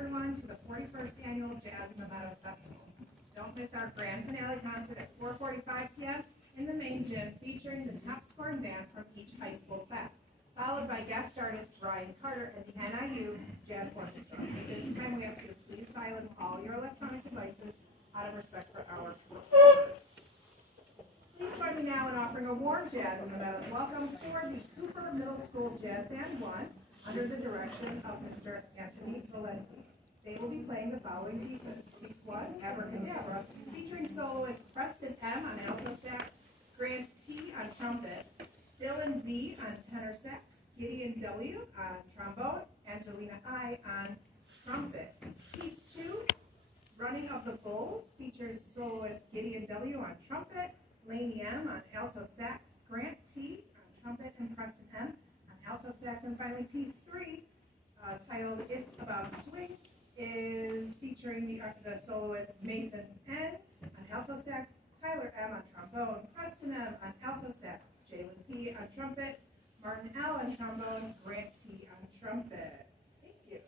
everyone to the 41st Annual Jazz in the Meadows Festival. Don't miss our grand finale concert at 4:45 p.m. in the main gym featuring the top scoring band from each high school class, followed by guest artist Brian Carter and the NIU Jazz Orchestra. At this time, we ask you to please silence all your electronic devices out of respect for our performers. Please join me now in offering a warm Jazz in the Meadows welcome for the Cooper Middle School Jazz Band 1 under the direction of Mr. Anthony Valenti. They will be playing the following pieces. Piece 1, Abracadabra, featuring soloist Preston M. on alto sax, Grant T. on trumpet, Dylan B. on tenor sax, Gideon W. on trombone, Angelina I. on trumpet. Piece 2, Running of the Bulls, features soloist Gideon W. on trumpet, Laney M. on alto sax, Grant T. on trumpet, and Preston M. on alto sax. And finally, piece 3, titled It's About Swing, is featuring the soloist Mason N. on alto sax, Tyler M. on trombone, Preston M. on alto sax, Jalen P. on trumpet, Martin L. on trombone, Grant T. on trumpet. Thank you.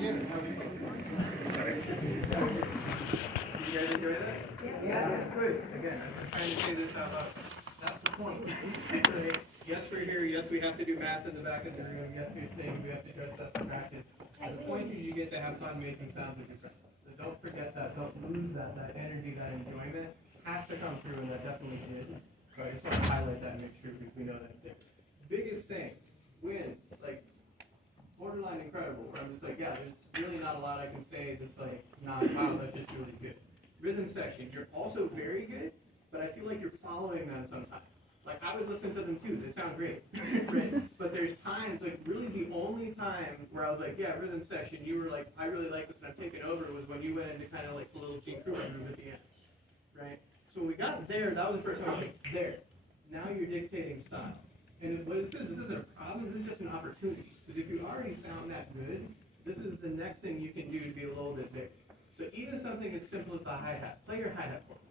You guys enjoy that? Yeah. Good. Again, I'm trying to say this out loud. That's the point. Yes, we're here. Yes, we have to do math in the back of the room. Yes, we think we have to dress up for practice. The point is you get to have fun making sounds with your friends. So don't forget that. Don't lose that. That energy, that enjoyment has to come through, and that definitely did. So I just want to highlight that and make sure we know that's there. Biggest thing, wins, like borderline incredible. Where I'm just like, yeah, there's really not a lot I can say that's like, nah, wow, that's just really good. Rhythm section, you're also very good, but I feel like you're following them sometimes. Like, I would listen to them too, they sound great, right? But there's times, like, really the only time where I was like, yeah, rhythm section, you were like, I really like this and I'm taking over, was when you went into kind of like the little Gene Kruger move at the end, right? So when we got there, that was the first time I was like, there. Now you're dictating style. And what this isn't a problem, this is just an opportunity. Because if you already sound that good, this is the next thing you can do to be a little bit bigger. So even something as simple as the hi-hat. Play your hi-hat for me.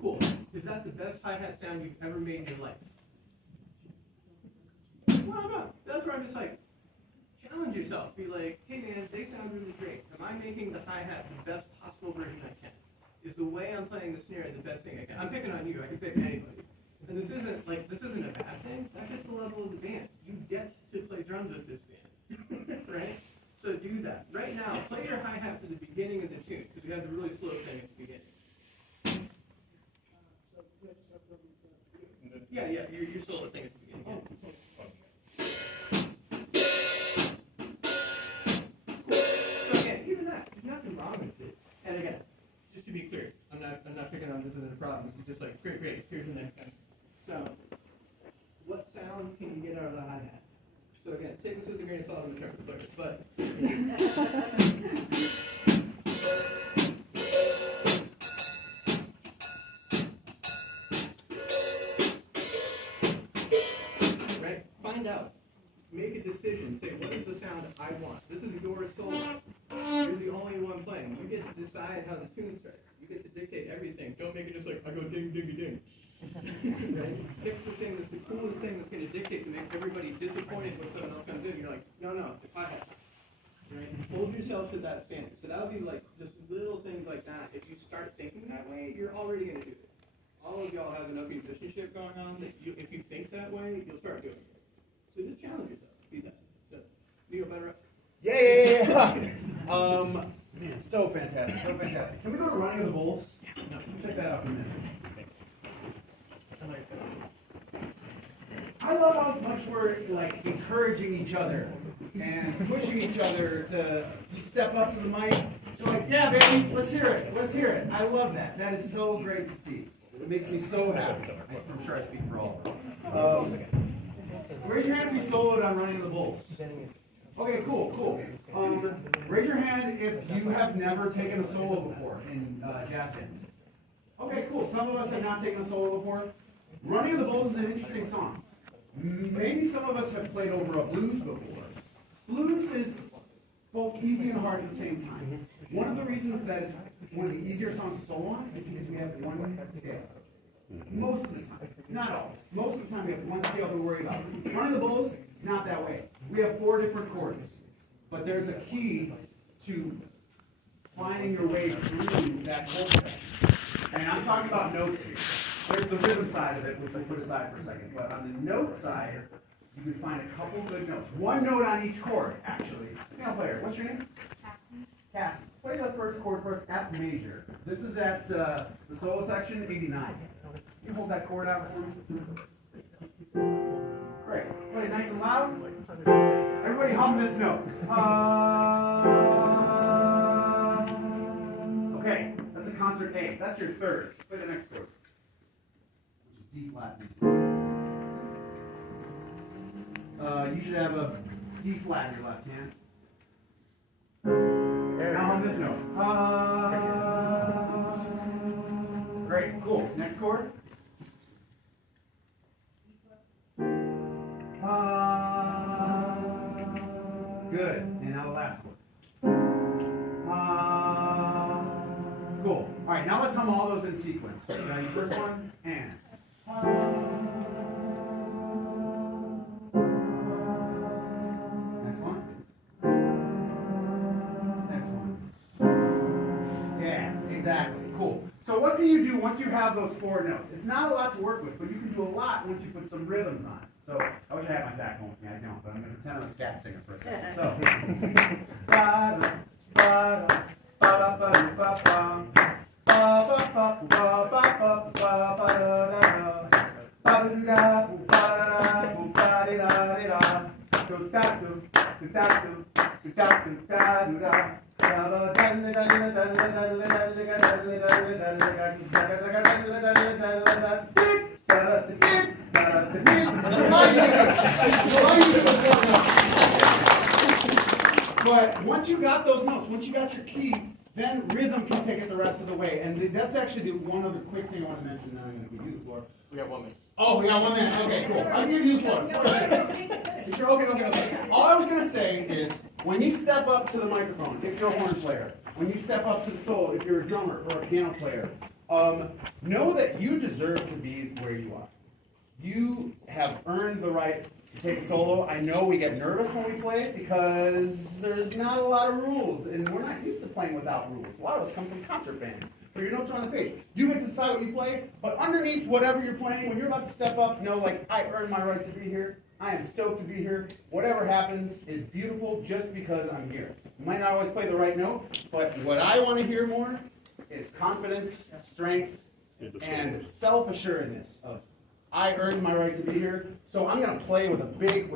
Cool. Is that the best hi-hat sound you've ever made in your life? Well, no. That's where I'm just like, challenge yourself. Be like, hey man, they sound really great. Am I making the hi-hat the best possible version I can? Is the way I'm playing the snare the best thing I can? I'm picking on you. I can pick anybody. And this isn't a bad thing. That's just the level of the band. You get to play drums with this band, right? So do that. Right now, play your hi-hat to the beginning of the tune, because we have the really slow thing at the beginning. Yeah, your solo thing at the beginning. So again, even that, there's nothing wrong with it. And again, just to be clear, I'm not picking on this as a problem. This is just like, great, here's the next thing. So, what sound can you get out of the hi-hat? So again, take this with a grain of salt in the trumpet players, but right? Find out. Make a decision. Say, what is the sound I want? This is your solo. You're the only one playing. You get to decide how the tune starts. You get to dictate everything. Don't make it just like, I go ding, dingy, ding. Right? Pick the thing that's the coolest thing that's going to dictate to make everybody disappointed when someone else comes in. You're like, no, it's my hat. Right? Hold yourself to that standard. So that'll be like just little things like that. If you start thinking that way, you're already going to do it. All of y'all have enough musicianship going on that if you think that way, you'll start doing it. So just challenge yourself. Be that. So, Leo, better up. Yeah. Man, so fantastic. Can we go to Running of the Bulls? No. Check that out for a minute. I love how much we're like encouraging each other and pushing each other to you step up to the mic. You're like, yeah, baby, let's hear it. I love that. That is so great to see. It makes me so happy. I'm sure I speak for all of them. Raise your hand if you soloed on Running of the Bulls. Okay, cool. Raise your hand if you have never taken a solo before in jazz bands. Okay, cool. Some of us have not taken a solo before. Running of the Bulls is an interesting song. Maybe some of us have played over a blues before. Blues is both easy and hard at the same time. One of the reasons that it's one of the easier songs to solo on is because we have one scale. Most of the time. Not always. Most of the time we have one scale to worry about. Running the Bulls is not that way. We have 4 different chords. But there's a key to finding your way through that chord set. And I'm talking about notes here. There's the rhythm side of it, which we'll put aside for a second. But on the note side, you can find a couple good notes. One note on each chord, actually. Piano player, what's your name? Cassie. Play the first chord first, F major. This is at the solo section, 89. You hold that chord out for me. Great. Play it nice and loud. Everybody hum this note. Okay, that's a concert A. That's your third. Play the next chord, which is D flat. You should have a D flat in your left hand. Now on this note. Great, cool. Next chord. Good. And now the last chord. Cool. All right, now let's hum all those in sequence. Your first one, and. Next one. can you do once you have those 4 notes? It's not a lot to work with, but you can do a lot once you put some rhythms on it. So, I wish I had my saxophone with me, I don't, but I'm going to pretend I'm a scat singer for a second. So, ba-da, ba-da, ba-da-ba-da-ba-bum, ba-ba-ba-ba-ba-ba-ba-ba-da-da-da, ba-da-da-ba-da-da-ba-da-da-da-da, do-da-do, do-da-do, do-da-do-da-do-da. But once you got those notes, once you got your key, then rhythm can take it the rest of the way. And that's actually the one other quick thing I want to mention. Then I'm going to give you the floor. We got 1 minute. Oh, we got 1 minute. Okay, cool. I'll give you the floor. Sure. Okay. All I was going to say is, when you step up to the microphone, if you're a horn player, when you step up to the solo, if you're a drummer or a piano player, know that you deserve to be where you are. You have earned the right to take a solo. I know we get nervous when we play because there's not a lot of rules, and we're not used to playing without rules. A lot of us come from concert band, where your notes are on the page. You get to decide what you play, but underneath whatever you're playing, when you're about to step up, know, like, I earned my right to be here. I am stoked to be here. Whatever happens is beautiful just because I'm here. You might not always play the right note, but what I want to hear more is confidence, strength, and self-assuredness of, I earned my right to be here, so I'm going to play with big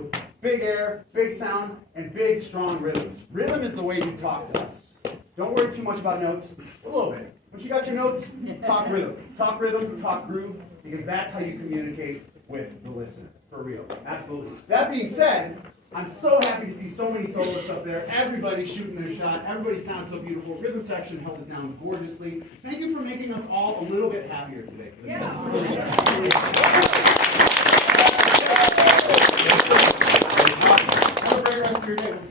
air, big sound, and big, strong rhythms. Rhythm is the way you talk to us. Don't worry too much about notes, a little bit. Once you got your notes, talk rhythm. Talk rhythm, talk groove, because that's how you communicate with the listener, for real. Absolutely. That being said, I'm so happy to see so many soloists up there. Everybody shooting their shot. Everybody sounds so beautiful. Rhythm section held it down gorgeously. Thank you for making us all a little bit happier today. Yeah.